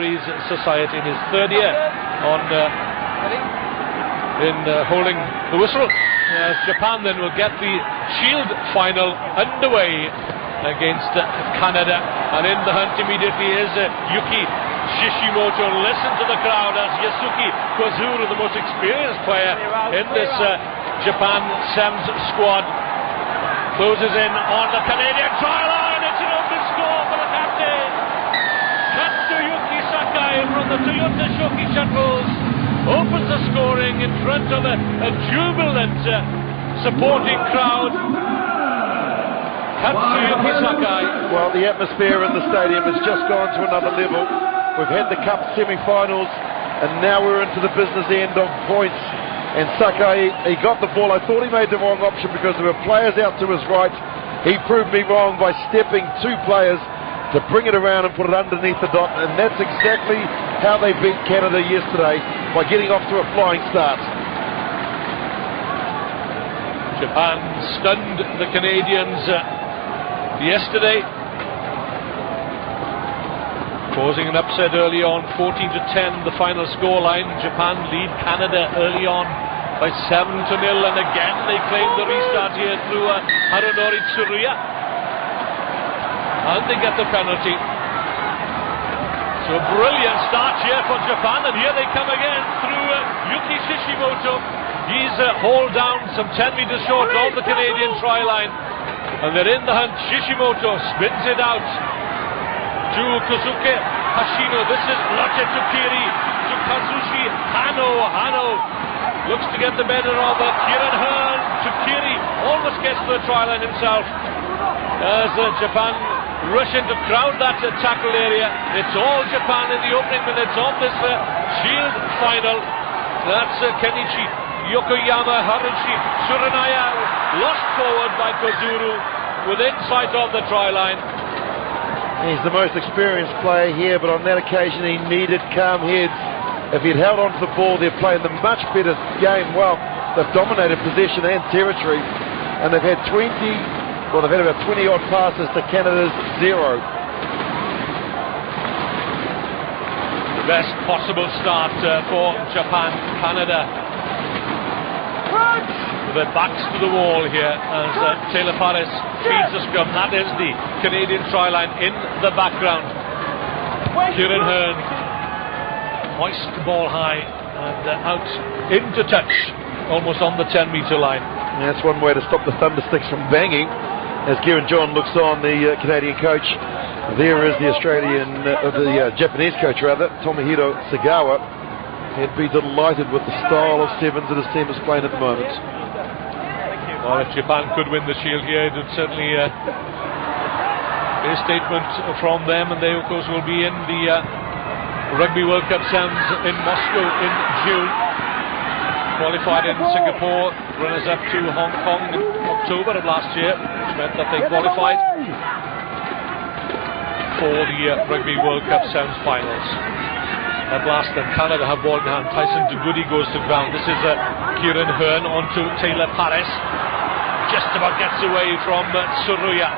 Referees Society in his third year on holding the whistle. Japan then will get the Shield final underway against Canada, and in the hunt immediately is Yuki Shishimoto. Listen to the crowd as Yasuki Kozuru, the most experienced player in this Japan Sems squad, closes in on the Canadian try line. It's an open score for the captain, Katsuyuki Sakai from the Toyota Shoki Shuttles. Opens the scoring in front of a jubilant supporting crowd. Katsuyuki Sakai. Well, the atmosphere in the stadium has just gone to another level. We've had the Cup semi-finals, and now we're into the business end of points. And Sakai, he got the ball. I thought he made the wrong option because there were players out to his right. He proved me wrong by stepping two players to bring it around and put it underneath the dot, and that's exactly how they beat Canada yesterday, by getting off to a flying start. Japan stunned the Canadians yesterday, causing an upset early on. 14-10 the final scoreline. Japan lead Canada early on by 7-0, and again they claim the restart here through Harunori Tsuruya, and they get the penalty. So a brilliant start here for Japan, and here they come again through Yuki Shishimoto. He's hauled down some 10 meters short of the Canadian try line, and they're in the hunt. Shishimoto spins it out to Kosuke Hashino. This is Lotte Tukiri to Kazushi Hano. Hano looks to get the better of Kieran Hearn. Tukiri almost gets to the try line himself as Japan rush in to crowd that tackle area. It's all Japan in the opening minutes of this Shield final. That's Kenichi Yokoyama. Harushi Suranaya lost forward by Kozuru within sight of the try line. He's the most experienced player here, but on that occasion he needed calm heads. If he'd held on to the ball, they're playing the much better game. Well, they've dominated possession and territory, and they've had they've had about 20 odd passes to Canada's 0. The best possible start for Japan. Canada with their backs to the wall here as Taylor Paris feeds the scrum. That is the Canadian try line in the background. Kieran Hearn hoists the ball high and out into touch, almost on the 10-meter line. And that's one way to stop the thundersticks from banging. As Kieran John looks on, the Canadian coach, there is the Japanese coach rather, Tomohiro Sagawa. He'd be delighted with the style of sevens that his team is playing at the moment. Well, if Japan could win the Shield here, it would certainly be a statement from them, and they of course will be in the Rugby World Cup semis in Moscow in June. Qualified in Singapore, runners-up to Hong Kong in October of last year, which meant that they qualified for the Rugby World Cup semi-finals. At last, then Canada have ball in hand. Tyson Dugudi goes to ground. This is Kieran Hearn onto Taylor Paris. Just about gets away from Tsuruya.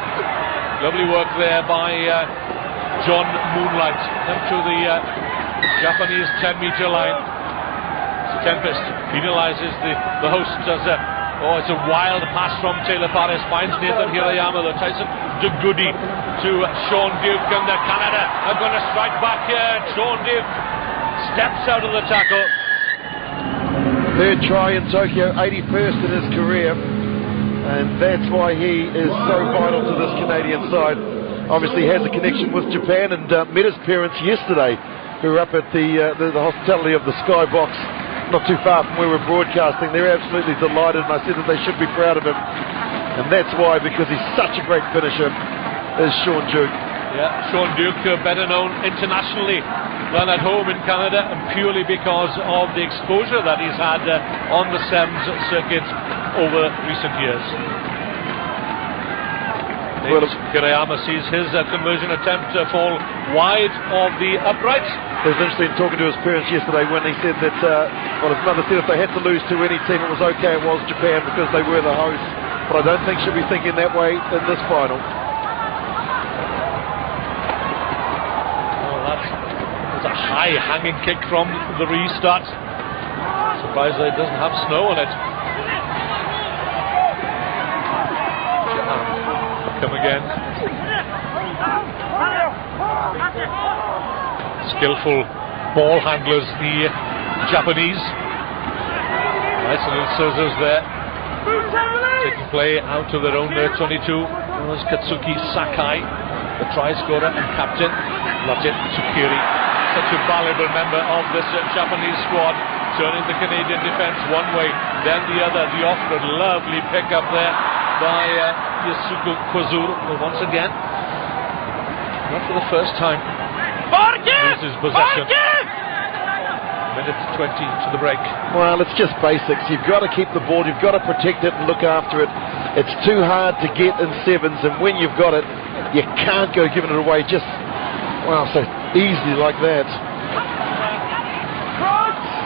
Lovely work there by John Moonlight. Up to the Japanese 10-meter line. Tempest penalises the hosts as it's a wild pass from Taylor Paris, finds Nathan Hirayama. The Tyson Dugudi to Sean Duke, and Canada are going to strike back here. Sean Duke steps out of the tackle. Third try in Tokyo, 81st in his career, and that's why he is so vital to this Canadian side. Obviously has a connection with Japan, and met his parents yesterday, who were up at the hospitality of the Skybox, not too far from where we're broadcasting. They're absolutely delighted, and I said that they should be proud of him, and that's why, because he's such a great finisher, is Sean Duke. Yeah, Sean Duke, better known internationally than at home in Canada, and purely because of the exposure that he's had on the SEMS circuit over recent years. Hirayama sees his conversion attempt fall wide of the upright. It was interesting talking to his parents yesterday when he said that, well, his mother said if they had to lose to any team, it was okay, it was Japan because they were the hosts. But I don't think she'll be thinking that way in this final. Well, that's It's a high hanging kick from the restart. Surprised that it doesn't have snow on it. Japan come again. Skillful ball handlers, the Japanese. Nice little scissors there. Taking play out of their own 22 was Katsuki Sakai, the try scorer and captain. Lotte Tsukiri, such a valuable member of this Japanese squad, turning the Canadian defence one way, then the other. The off-foot, lovely pick up there by Yasuko Kwazuru. Once again, not for the first time, loses possession. Minute 20 to the break. Well, it's just basics. You've got to keep the ball, you've got to protect it and look after it. It's too hard to get in sevens, and when you've got it, you can't go giving it away just, well, so easily like that.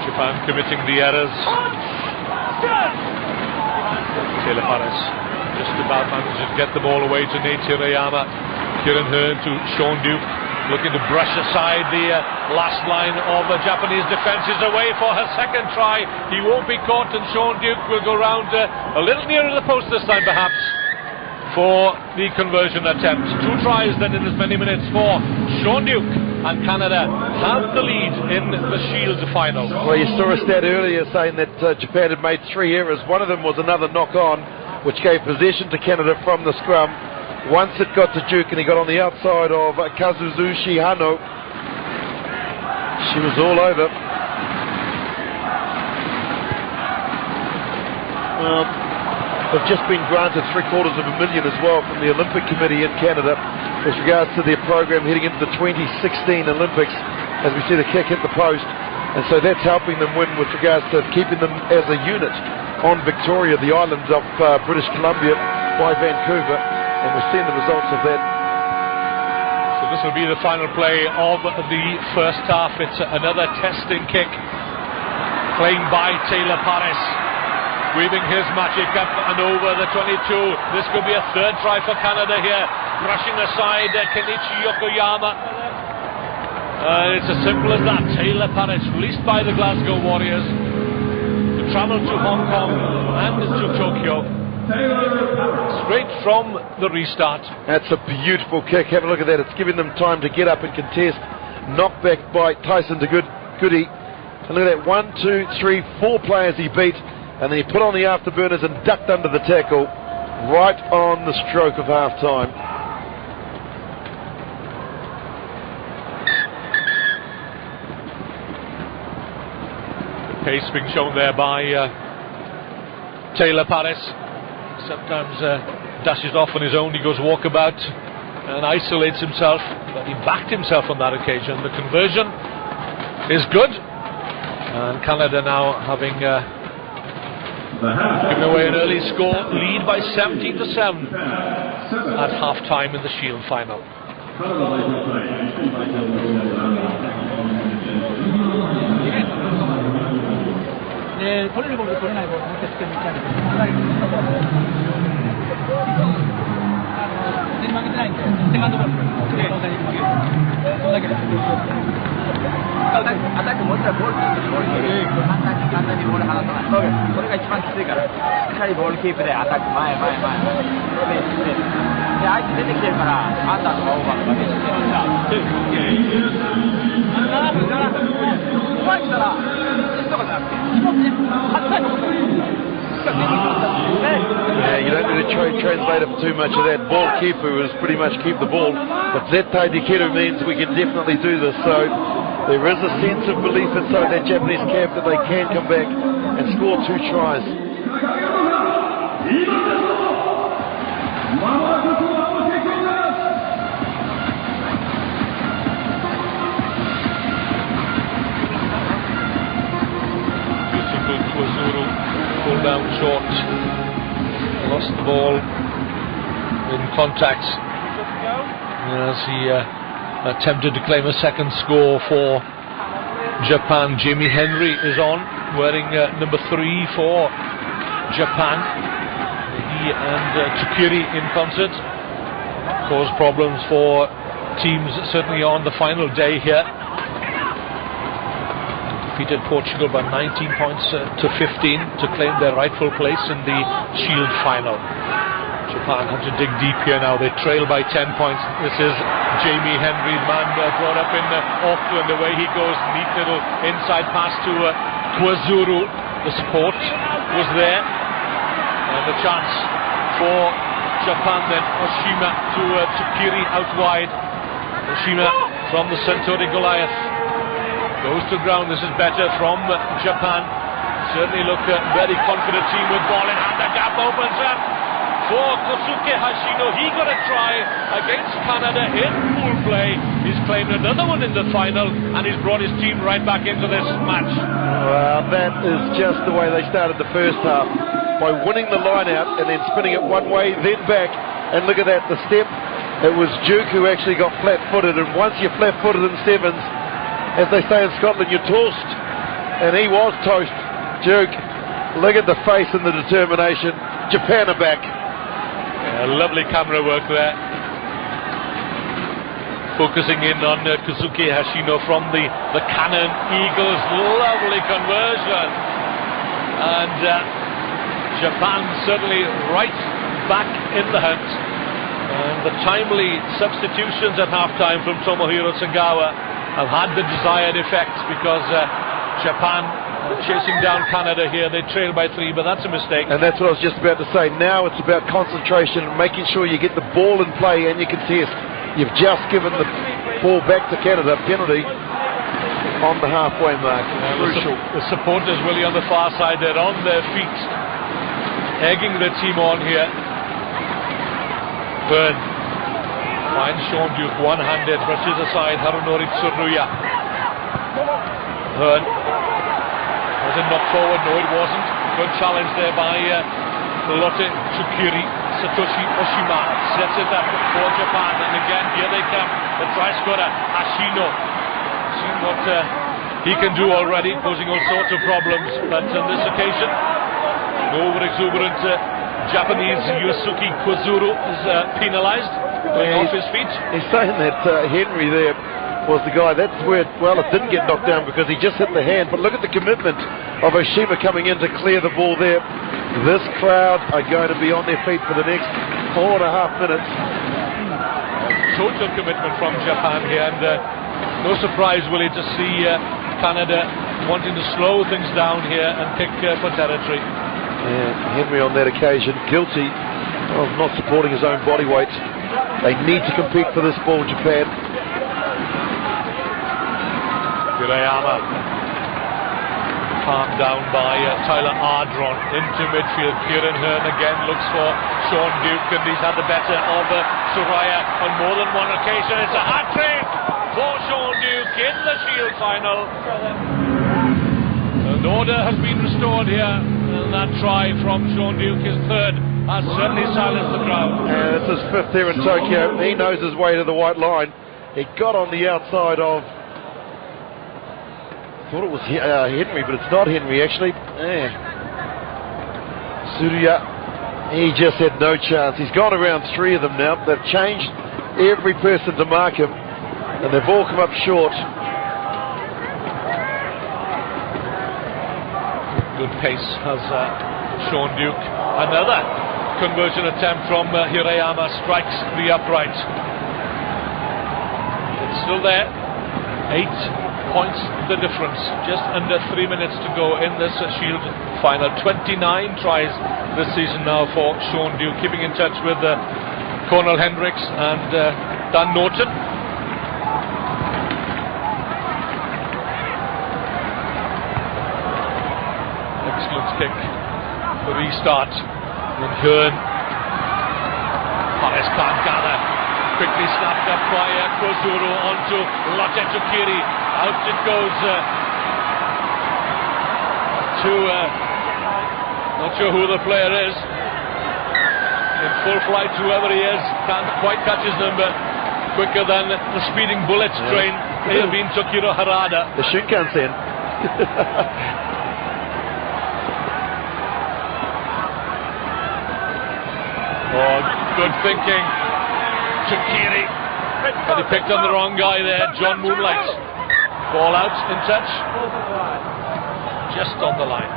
Japan committing the errors. Taylor Paris just about manages to get the ball away to Nate Hirayama. Kieran Hearn to Sean Duke, looking to brush aside the last line of the Japanese defence. Is away for her second try. He won't be caught, and Sean Duke will go round a little nearer the post this time perhaps for the conversion attempt. 2 tries then in as many minutes for Sean Duke, and Canada have the lead in the Shield final. Well, you saw a stat earlier saying that Japan had made 3 errors. One of them was another knock-on, which gave possession to Canada from the scrum. Once it got to Duke and he got on the outside of Kazuzushi Hano, she was all over. They've just been granted $750,000 as well from the Olympic Committee in Canada with regards to their program heading into the 2016 Olympics, as we see the kick hit the post, and so that's helping them win with regards to keeping them as a unit on Victoria, the island of British Columbia by Vancouver. And we've seen the results of that. So this will be the final play of the first half. It's another testing kick, playing by Taylor Paris, weaving his magic up and over the 22. This could be a 3rd try for Canada here, brushing aside Kenichi Yokoyama. It's as simple as that. Taylor Paris, released by the Glasgow Warriors to travel to Hong Kong and to Tokyo. Straight from the restart. That's a beautiful kick. Have a look at that. It's giving them time to get up and contest. Knocked back by Tyson to Goody. And look at that. 1, 2, 3, 4 players he beat. And then he put on the afterburners and ducked under the tackle right on the stroke of half time. The pace being shown there by Taylor Paris. Sometimes dashes off on his own. He goes walkabout and isolates himself, but he backed himself on that occasion. The conversion is good, and Canada now having given away an early score, lead by 17-7 at half time in the Shield final. Yeah, you don't need to translate it for too much of that. Ball keeper is pretty much keep the ball, but Zettai Dikeru means we can definitely do this. So there is a sense of belief inside that Japanese camp that they can come back and score 2 tries. Pulled down short, lost the ball in contact as he attempted to claim a second score for Japan. Jamie Henry is on, wearing number 3 for Japan. He and Tsukiri in concert caused problems for teams certainly on the final day here. defeated Portugal by 19 points to 15 to claim their rightful place in the Shield final. Japan have to dig deep here now. They trail by 10 points. This is Jamie Henry, the man brought up in Auckland. Away he goes. Neat little inside pass to Kwazulu. The support was there. And the chance for Japan then. Oshima to Tsukiri out wide. Oshima from the Centauri Goliath. Goes to ground. This is better from Japan. Certainly look very confident team with ball in hand. The gap opens up for Kosuke Hashino. He got a try against Canada in pool play. He's claimed another one in the final, and he's brought his team right back into this match. Well, that is just the way they started the first half, by winning the line out and then spinning it one way, then back. And look at that, the step. It was Duke who actually got flat-footed, and once you're flat-footed in sevens, as they say in Scotland, you're toast. And he was toast, Duke. Look at the face and the determination. Japan are back. Lovely camera work there. Focusing in on Kosuke Hashino from the Cannon Eagles. Lovely conversion. And Japan certainly right back in the hunt. And the timely substitutions at half-time from Tomohiro Tsugawa have had the desired effect, because Japan chasing down Canada here. They trail by 3, but that's a mistake. And that's what I was just about to say. Now it's about concentration and making sure you get the ball in play and you contest. You've just given the ball back to Canada. Penalty on the halfway mark. Crucial. The supporters, Willie, on the far side, they're on their feet, egging the team on here. Byrne finds Sean Duke one-handed, brushes aside Harunori Tsuruya. Byrne. Was it knocked forward? No, it wasn't. Good challenge there by Lotte Tsukiri. Satoshi Oshima sets it up for Japan, and again here they come. The try scorer Hashino. Seen what he can do already, posing all sorts of problems, but on this occasion, no over-exuberant Japanese Yusuke Kwazuru is penalised, going off his feet. He's saying that Henry there was the guy. That's where, well, it didn't get knocked down because he just hit the hand. But look at the commitment of Oshima coming in to clear the ball there. This crowd are going to be on their feet for the next 4.5 minutes. Total commitment from Japan here, and no surprise, Willie, to see Canada wanting to slow things down here and kick for territory. Yeah, Henry on that occasion guilty of not supporting his own body weight. They need to compete for this ball, Japan. Hirayama calmed down by Tyler Ardron into midfield. Kieran Hearn again looks for Sean Duke, and he's had the better of Soraya on more than one occasion. It's a hat-trick for Sean Duke in the Shield final. And order has been restored here, and that try from Sean Duke, his third, has certainly silenced the crowd. And it's his 5th here in Tokyo. He knows his way to the white line. He got on the outside of, I thought it was Henry, but it's not Henry actually. Tsuruya, he just had no chance. He's gone around 3 of them now. They've changed every person to mark him, and they've all come up short. Good pace has Sean Duke. Another conversion attempt from Hirayama strikes the upright. It's still there. 8 points the difference. Just under 3 minutes to go in this Shield final. 29 tries this season now for Sean Duke, keeping in touch with Cornel Hendricks and Dan Norton. Excellent kick. The restart. And Hearn. Paris can't gather. Quickly snapped up by Kwazuru onto Lotte Tsukiri. Out it goes to not sure who the player is. In full flight, whoever he is, can't quite catch his number. Quicker than the speeding bullet train. May have been Tokiro Harada. The Shinkansen. Oh, good thinking. Tsukiri. But he picked on the wrong guy there, John Moonlight. Ball out, in touch. Just on the line.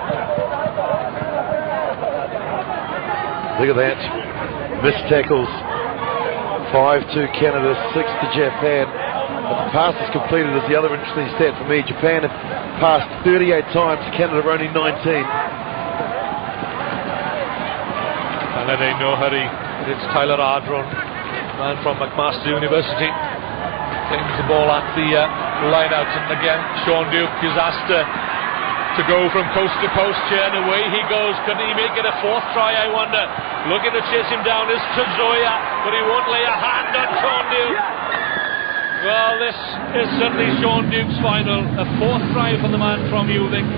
Look at that. Missed tackles. 5 to Canada, 6 to Japan. But the passes completed is the other interesting stat for me. Japan have passed 38 times, Canada only 19. Canada in no hurry. It's Tyler Ardron, man from McMaster University. Claims the ball at the line out, and again Sean Duke is asked to go from coast to coast here, and away he goes. Can he make it a fourth try, I wonder? Looking to chase him down is Tazoya, but he won't lay a hand on Sean Duke. Well, this is certainly Sean Duke's final. A fourth try for the man from Ewing.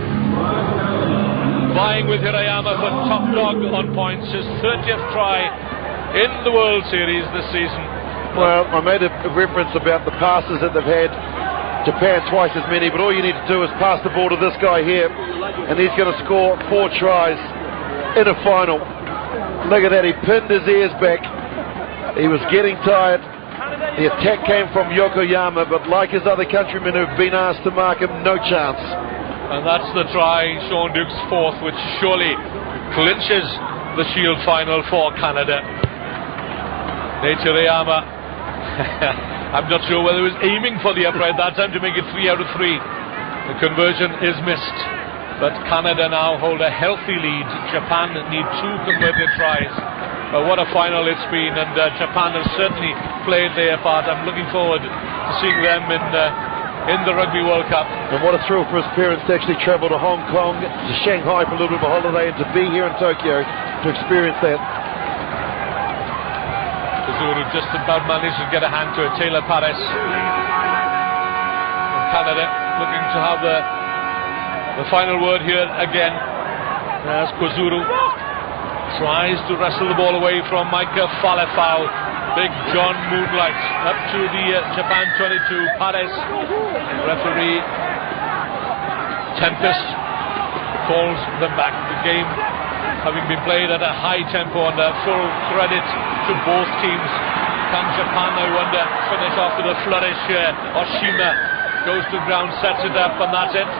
Vying with Hirayama for top dog on points. His 30th try in the World Series this season. Well, I made a reference about the passes that they've had. Japan twice as many, but all you need to do is pass the ball to this guy here, and he's going to score 4 tries in a final. Look at that, he pinned his ears back. He was getting tired. The attack came from Yokoyama, but like his other countrymen who've been asked to mark him, no chance. And that's the try, Sean Duke's fourth, which surely clinches the Shield final for Canada. Nate Hirayama, I'm not sure whether he was aiming for the upright that time to make it 3 out of 3. The conversion is missed, but Canada now hold a healthy lead. Japan need 2 converted tries. What a final it's been, and Japan has certainly played their part. I'm looking forward to seeing them in the Rugby World Cup. And what a thrill for his parents to actually travel to Hong Kong, to Shanghai for a little bit of a holiday, and to be here in Tokyo to experience that. Kazuru just about managed to get a hand to it. Taylor Paris. Canada looking to have the final word here again, as Kazuru tries to wrestle the ball away from Micah Falefau. Big John Moonlight up to the Japan 22. Paris, referee Tempest, calls them back. The game having been played at a high tempo, and full credit to both teams. Can Japan, I wonder, finish off with a flourish here? Oshima goes to ground, sets it up, and that's it.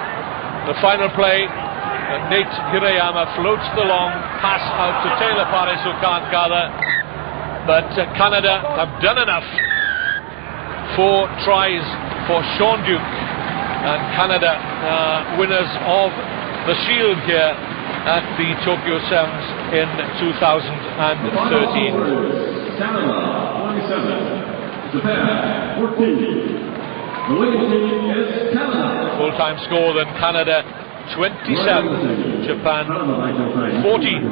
The final play. Nate Hirayama floats the long pass out to Taylor Paris, who can't gather. But Canada have done enough. 4 tries for Sean Duke, and Canada winners of the Shield here at the Tokyo Sevens in 2013. Canada 27, Japan 14. The winning team is Canada. Full-time score then Canada 27, Japan 14.